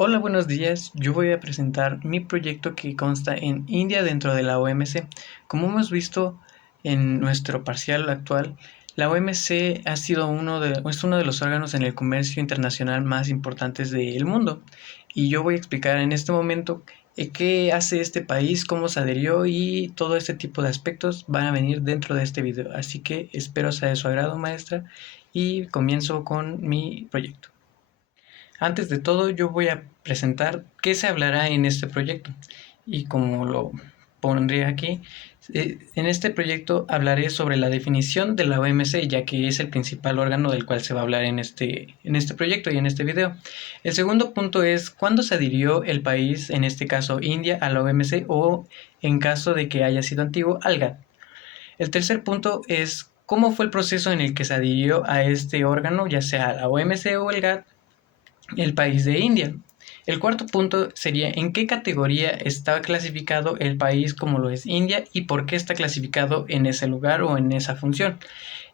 Hola, buenos días. Yo voy a presentar mi proyecto que consta en India dentro de la OMC. Como hemos visto en nuestro parcial actual, la OMC es uno de los órganos en el comercio internacional más importantes del mundo. Y yo voy a explicar en este momento qué hace este país, cómo se adherió y todo este tipo de aspectos van a venir dentro de este video. Así que espero sea de su agrado, maestra, y comienzo con mi proyecto. Antes de todo, yo voy a presentar qué se hablará en este proyecto. Y como lo pondré aquí, en este proyecto hablaré sobre la definición de la OMC, ya que es el principal órgano del cual se va a hablar en este proyecto y en este video. El segundo punto es cuándo se adhirió el país, en este caso India, a la OMC o, en caso de que haya sido antiguo, al GATT. El tercer punto es cómo fue el proceso en el que se adhirió a este órgano, ya sea la OMC o el GATT, el país de India. El cuarto punto sería en qué categoría está clasificado el país como lo es India y por qué está clasificado en ese lugar o en esa función.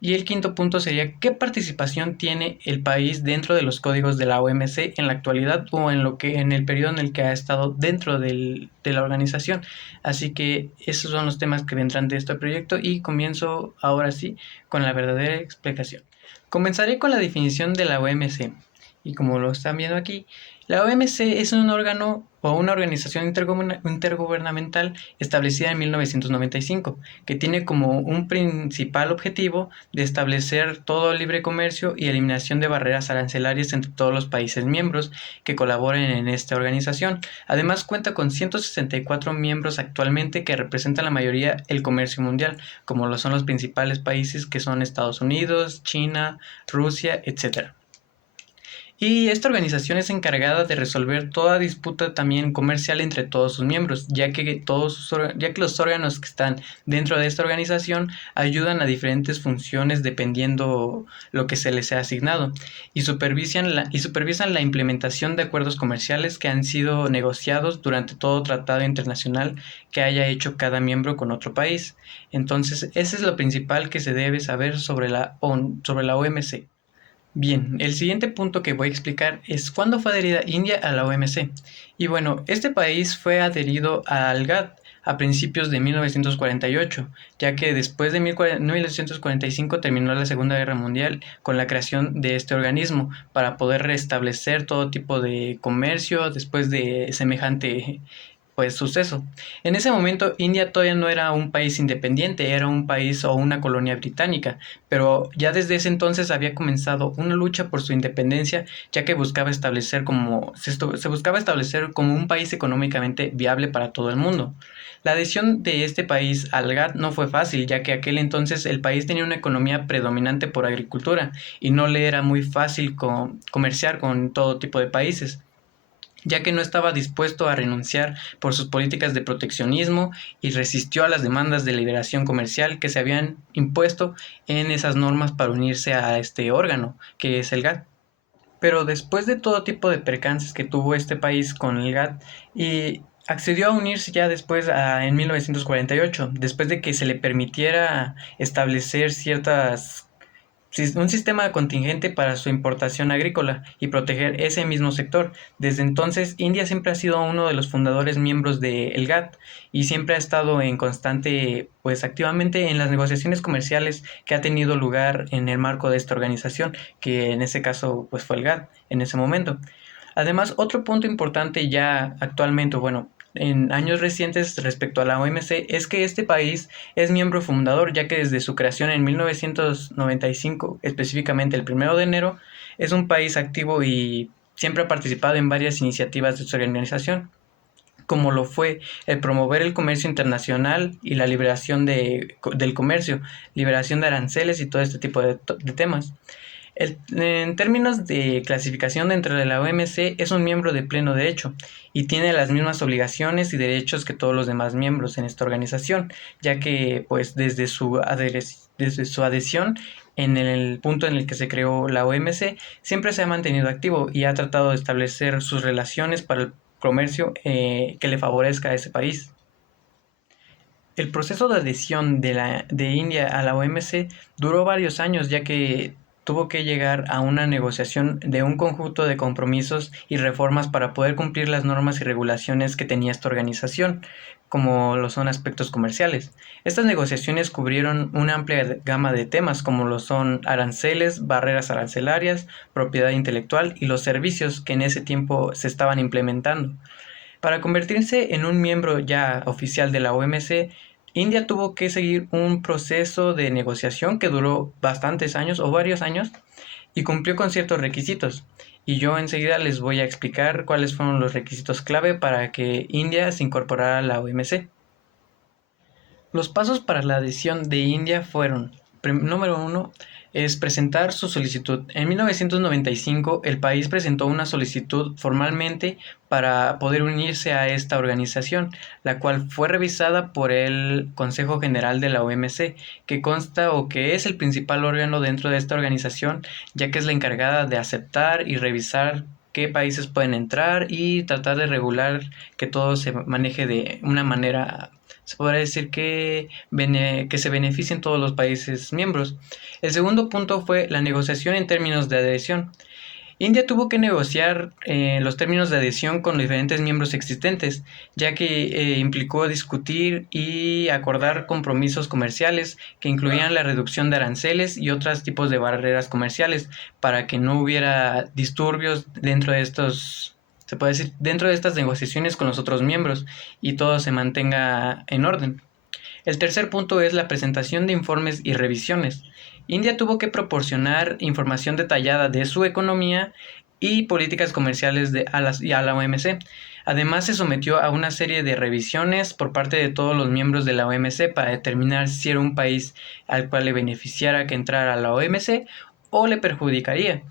Y el quinto punto sería qué participación tiene el país dentro de los códigos de la OMC en la actualidad o en el periodo en el que ha estado dentro de la organización. Así que esos son los temas que vendrán de este proyecto y comienzo ahora sí con la verdadera explicación. Comenzaré con la definición de la OMC. Y como lo están viendo aquí, la OMC es un órgano o una organización intergubernamental establecida en 1995, que tiene como un principal objetivo de establecer todo libre comercio y eliminación de barreras arancelarias entre todos los países miembros que colaboren en esta organización. Además, cuenta con 164 miembros actualmente que representan la mayoría del comercio mundial, como lo son los principales países que son Estados Unidos, China, Rusia, etc. Y esta organización es encargada de resolver toda disputa también comercial entre todos sus miembros, ya que los órganos que están dentro de esta organización ayudan a diferentes funciones dependiendo lo que se les ha asignado y supervisan la implementación de acuerdos comerciales que han sido negociados durante todo tratado internacional que haya hecho cada miembro con otro país. Entonces, ese es lo principal que se debe saber sobre sobre la OMC. Bien, el siguiente punto que voy a explicar es cuándo fue adherida India a la OMC. Y bueno, este país fue adherido al GATT a principios de 1948, ya que después de 1945 terminó la Segunda Guerra Mundial con la creación de este organismo para poder restablecer todo tipo de comercio después de semejante suceso. En ese momento India todavía no era un país independiente, era un país o una colonia británica, pero ya desde ese entonces había comenzado una lucha por su independencia, ya que se buscaba establecer como un país económicamente viable para todo el mundo. La adhesión de este país al GATT no fue fácil, ya que aquel entonces el país tenía una economía predominante por agricultura y no le era muy fácil comerciar con todo tipo de países, ya que no estaba dispuesto a renunciar por sus políticas de proteccionismo y resistió a las demandas de liberación comercial que se habían impuesto en esas normas para unirse a este órgano, que es el GATT. Pero después de todo tipo de percances que tuvo este país con el GATT, y accedió a unirse ya en 1948, después de que se le permitiera establecer un sistema contingente para su importación agrícola y proteger ese mismo sector. Desde entonces, India siempre ha sido uno de los fundadores miembros del GATT y siempre ha estado en constante, activamente en las negociaciones comerciales que ha tenido lugar en el marco de esta organización, que en ese caso fue el GATT en ese momento. Además, otro punto importante ya actualmente, en años recientes respecto a la OMC, es que este país es miembro fundador, ya que desde su creación en 1995, específicamente el 1 de enero, es un país activo y siempre ha participado en varias iniciativas de su organización, como lo fue el promover el comercio internacional y la liberación del comercio, liberación de aranceles y todo este tipo de temas. En términos de clasificación dentro de la OMC, es un miembro de pleno derecho y tiene las mismas obligaciones y derechos que todos los demás miembros en esta organización, ya que desde su adhesión en el punto en el que se creó la OMC, siempre se ha mantenido activo y ha tratado de establecer sus relaciones para el comercio que le favorezca a ese país. El proceso de adhesión de India a la OMC duró varios años, ya que tuvo que llegar a una negociación de un conjunto de compromisos y reformas para poder cumplir las normas y regulaciones que tenía esta organización, como lo son aspectos comerciales. Estas negociaciones cubrieron una amplia gama de temas, como lo son aranceles, barreras arancelarias, propiedad intelectual y los servicios que en ese tiempo se estaban implementando. Para convertirse en un miembro ya oficial de la OMC, India tuvo que seguir un proceso de negociación que duró bastantes años o varios años y cumplió con ciertos requisitos. Y yo enseguida les voy a explicar cuáles fueron los requisitos clave para que India se incorporara a la OMC. Los pasos para la adhesión de India fueron: número 1 es presentar su solicitud. En 1995 el país presentó una solicitud formalmente para poder unirse a esta organización, la cual fue revisada por el Consejo General de la OMC, que consta o que es el principal órgano dentro de esta organización, ya que es la encargada de aceptar y revisar qué países pueden entrar y tratar de regular que todo se maneje de una manera, se podría decir que se beneficien todos los países miembros. El segundo punto fue la negociación en términos de adhesión. India tuvo que negociar los términos de adhesión con los diferentes miembros existentes, ya que implicó discutir y acordar compromisos comerciales que incluían la reducción de aranceles y otros tipos de barreras comerciales para que no hubiera disturbios dentro de estos, se puede decir, dentro de estas negociaciones con los otros miembros y todo se mantenga en orden. El tercer punto es la presentación de informes y revisiones. India tuvo que proporcionar información detallada de su economía y políticas comerciales a la OMC. Además, se sometió a una serie de revisiones por parte de todos los miembros de la OMC para determinar si era un país al cual le beneficiara que entrara a la OMC o le perjudicaría.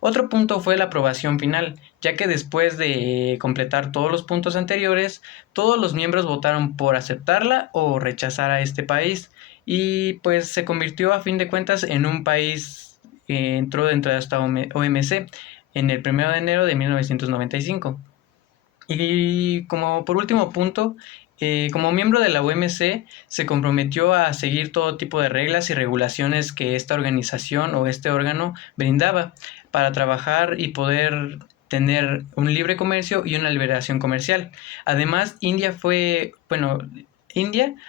Otro punto fue la aprobación final, ya que después de completar todos los puntos anteriores, todos los miembros votaron por aceptarla o rechazar a este país y pues se convirtió a fin de cuentas en un país que entró dentro de esta OMC en el 1 de enero de 1995. Y como por último punto, como miembro de la OMC, se comprometió a seguir todo tipo de reglas y regulaciones que esta organización o este órgano brindaba para trabajar y poder tener un libre comercio y una liberación comercial. Además, India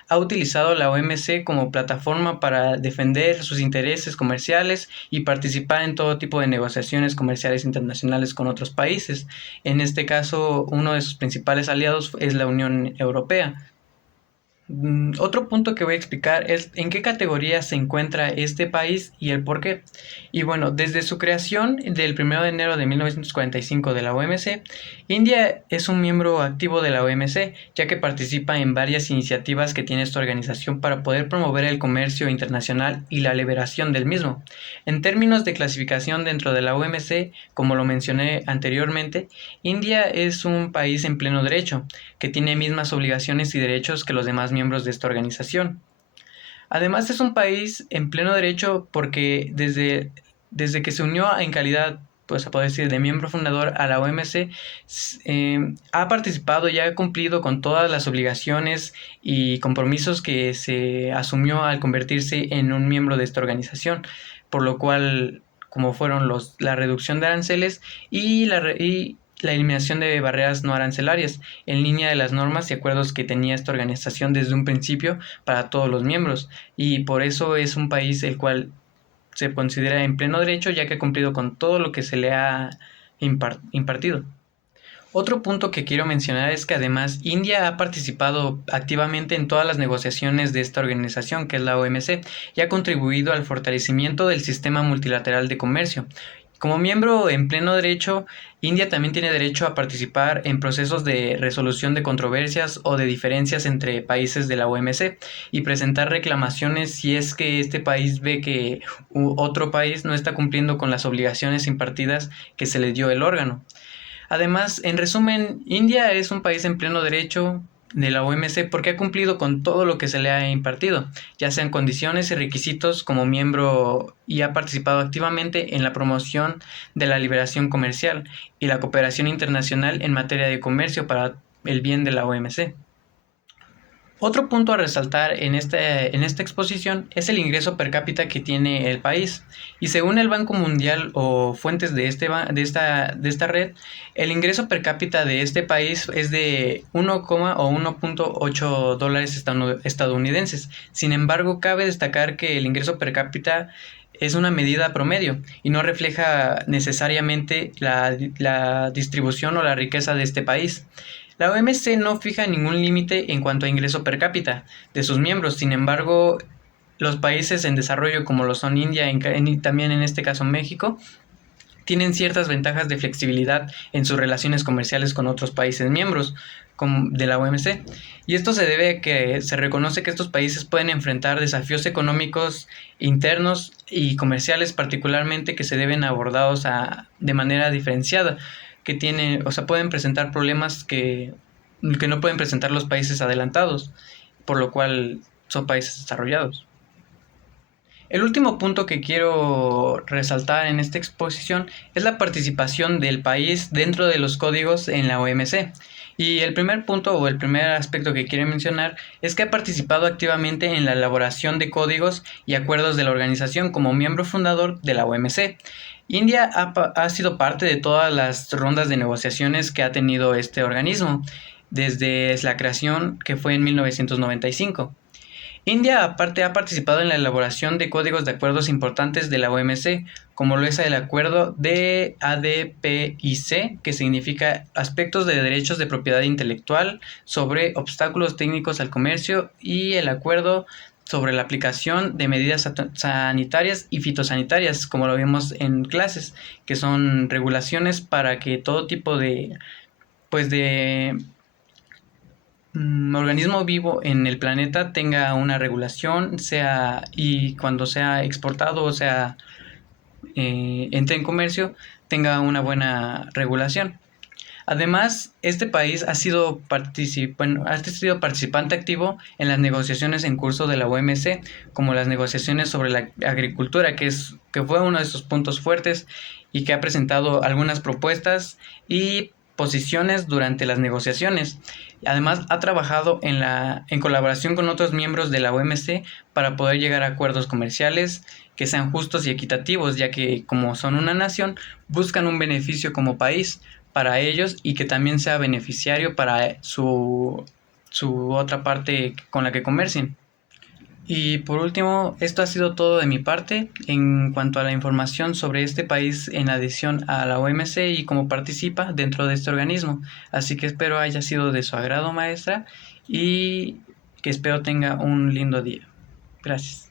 ha utilizado la OMC como plataforma para defender sus intereses comerciales y participar en todo tipo de negociaciones comerciales internacionales con otros países. En este caso, uno de sus principales aliados es la Unión Europea. Otro punto que voy a explicar es en qué categoría se encuentra este país y el por qué. Y bueno, desde su creación del 1 de enero de 1945 de la OMC, India es un miembro activo de la OMC, ya que participa en varias iniciativas que tiene esta organización para poder promover el comercio internacional y la liberación del mismo. En términos de clasificación dentro de la OMC, como lo mencioné anteriormente, India es un país en pleno derecho, que tiene mismas obligaciones y derechos que los demás miembros de esta organización. Además es un país en pleno derecho porque desde que se unió en calidad, pues se puede decir, de miembro fundador a la OMC, ha participado y ha cumplido con todas las obligaciones y compromisos que se asumió al convertirse en un miembro de esta organización, por lo cual, como fueron la reducción de aranceles y la eliminación de barreras no arancelarias, en línea de las normas y acuerdos que tenía esta organización desde un principio para todos los miembros, y por eso es un país el cual se considera en pleno derecho, ya que ha cumplido con todo lo que se le ha impartido. Otro punto que quiero mencionar es que además India ha participado activamente en todas las negociaciones de esta organización, que es la OMC, y ha contribuido al fortalecimiento del sistema multilateral de comercio. Como miembro en pleno derecho, India también tiene derecho a participar en procesos de resolución de controversias o de diferencias entre países de la OMC y presentar reclamaciones si es que este país ve que otro país no está cumpliendo con las obligaciones impartidas que se le dio el órgano. Además, en resumen, India es un país en pleno derecho de la OMC porque ha cumplido con todo lo que se le ha impartido, ya sean condiciones y requisitos como miembro, y ha participado activamente en la promoción de la liberación comercial y la cooperación internacional en materia de comercio para el bien de la OMC. Otro punto a resaltar en esta exposición es el ingreso per cápita que tiene el país. Y según el Banco Mundial o fuentes de esta red, el ingreso per cápita de este país es de 1,8 dólares estadounidenses. Sin embargo, cabe destacar que el ingreso per cápita es una medida promedio y no refleja necesariamente la distribución o la riqueza de este país. La OMC no fija ningún límite en cuanto a ingreso per cápita de sus miembros. Sin embargo, los países en desarrollo como lo son India y también en este caso México tienen ciertas ventajas de flexibilidad en sus relaciones comerciales con otros países miembros de la OMC. Y esto se debe a que se reconoce que estos países pueden enfrentar desafíos económicos internos y comerciales particularmente que se deben abordados de manera diferenciada, pueden presentar problemas que no pueden presentar los países adelantados, por lo cual son países desarrollados. El último punto que quiero resaltar en esta exposición es la participación del país dentro de los códigos en la OMC. Y el primer punto o el primer aspecto que quiero mencionar es que ha participado activamente en la elaboración de códigos y acuerdos de la organización como miembro fundador de la OMC. India ha sido parte de todas las rondas de negociaciones que ha tenido este organismo, desde la creación que fue en 1995. India aparte ha participado en la elaboración de códigos de acuerdos importantes de la OMC, como lo es el acuerdo de ADPIC, que significa aspectos de derechos de propiedad intelectual sobre obstáculos técnicos al comercio, y el acuerdo sobre la aplicación de medidas sanitarias y fitosanitarias, como lo vimos en clases, que son regulaciones para que todo tipo de organismo vivo en el planeta tenga una regulación, y cuando sea exportado o sea entre en comercio, tenga una buena regulación. Además, este país ha sido participante activo en las negociaciones en curso de la OMC, como las negociaciones sobre la agricultura, que fue uno de sus puntos fuertes y que ha presentado algunas propuestas y posiciones durante las negociaciones. Además, ha trabajado en colaboración con otros miembros de la OMC para poder llegar a acuerdos comerciales que sean justos y equitativos, ya que como son una nación, buscan un beneficio como país para ellos y que también sea beneficiario para su otra parte con la que comercien. Y por último, esto ha sido todo de mi parte en cuanto a la información sobre este país en adición a la OMC y cómo participa dentro de este organismo. Así que espero haya sido de su agrado, maestra, y que espero tenga un lindo día. Gracias.